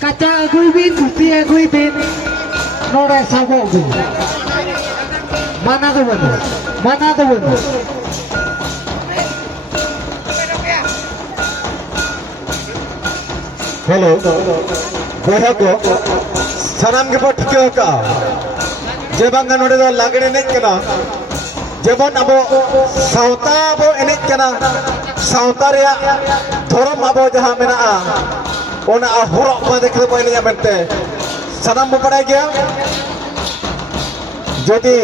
kaca agui bin bukti agui bin nore sabo bin mana tuh bener hello बोहा को सानाम के पट के का जेबांगा नोडे दो लागड़े ने केना जेबन अबो सावता अबो एने केना सावता रे धर्म अबो जहां मेना ओना हरक बांधे के पहले मेनते सानाम बो पड़ाय गया जदि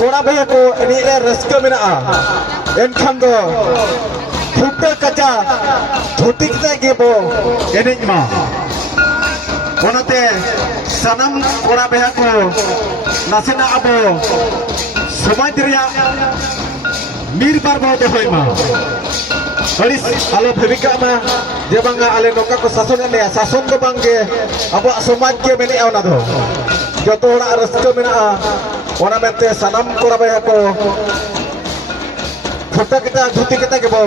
कोड़ा भैया को एने रस्क मेना एनखान दो फुटे कचा धोती कता गेबो एनेज मा ओनाते सानाम कोड़ा बेहा को नासेना अबो समाज रिया निर्बार बो देहोय मा हरिस आलो भेबिका मा जे बांगा आले नोका को शासन ले शासन दो बांगे अबो समाज के मेने ओना दो जतो होड़ा रस्को मेना ओना मेते सानाम कोड़ा बेहा को फुटा kita धोती kita के बो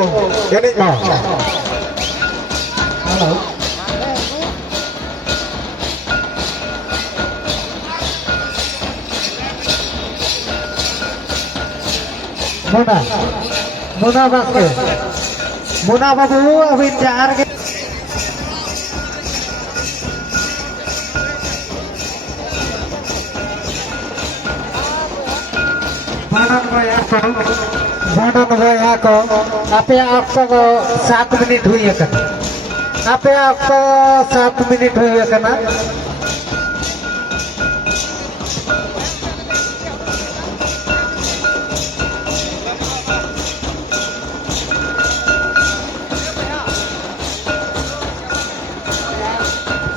एनेज मा हेलो मुना बास्के मुना बाबू अभी चार के बाडन भैया को आपे आपको 7 मिनट हुई है करना आपे आपको 7 मिनट हुई है करना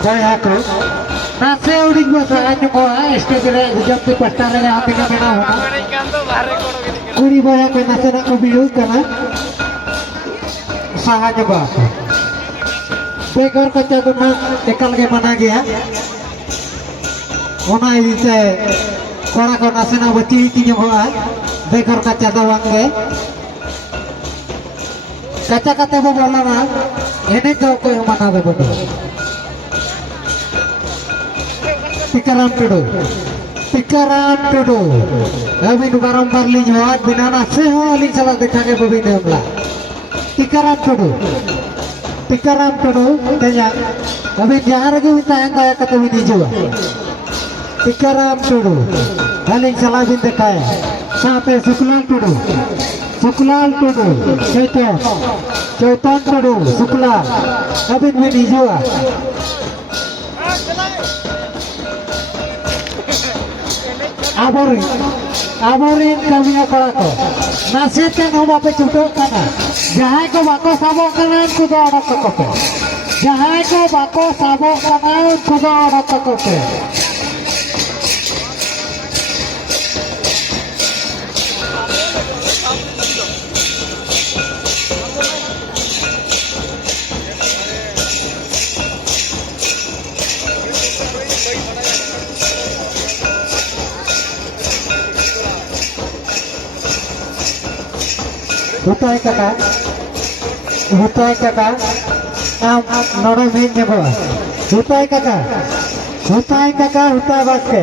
भैया को नासे उड़ी बसा आज को स्टेज रे जब पे पट्टा रे आप के बना होना कुड़ी भैया के नासे ना को वीडियो करना सहाज बा बेगर कच्चा तो ना एकल के बना गया ओना इसे कोड़ा को नासे ना बची की जो हुआ बेगर कच्चा तो वांगे कच्चा कते वो बोला ना एने जो कोई मना दे बोलो Tikaram tudu अभी बारंबार ली जवाब बिना ना से हो ली चला देखा के बबी ने हमला टिकाराम टुडू तया अभी जहां रे भी ताया काया कते भी जुआ टिकाराम टुडू हाली चला भी देखाया साथे शुक्लाल टुडू चैतन टुडू शुक्ला अभी भी जुआ आबोरी कमिया करा को नासे ते नो बापे छुटो कना जहां को बाको साबो कना उनको दो अड़क को जहां को बाको साबो कना उनको दो अड़क को Hutai kaka am noro main nebo hutai kaka hutai baske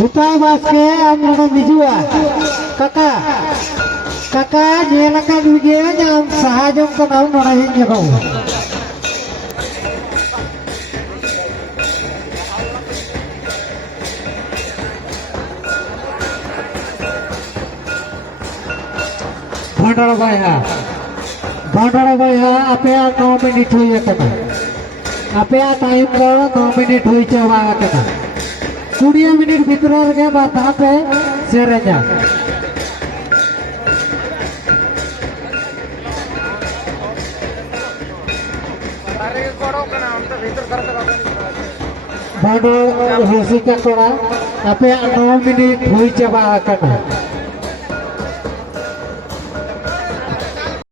hutai baske am noro mijua kaka nyelakan video am sahajong ko am noro main nebo भंडारा भैया आपे 9 मिनट हुई है कना आपे टाइम को 9 मिनट हुई चवा कना 20 मिनट भीतर के बाद आपे सेरेजा भंडारा होसी का कोड़ा आपे 9 मिनट हुई चवा कना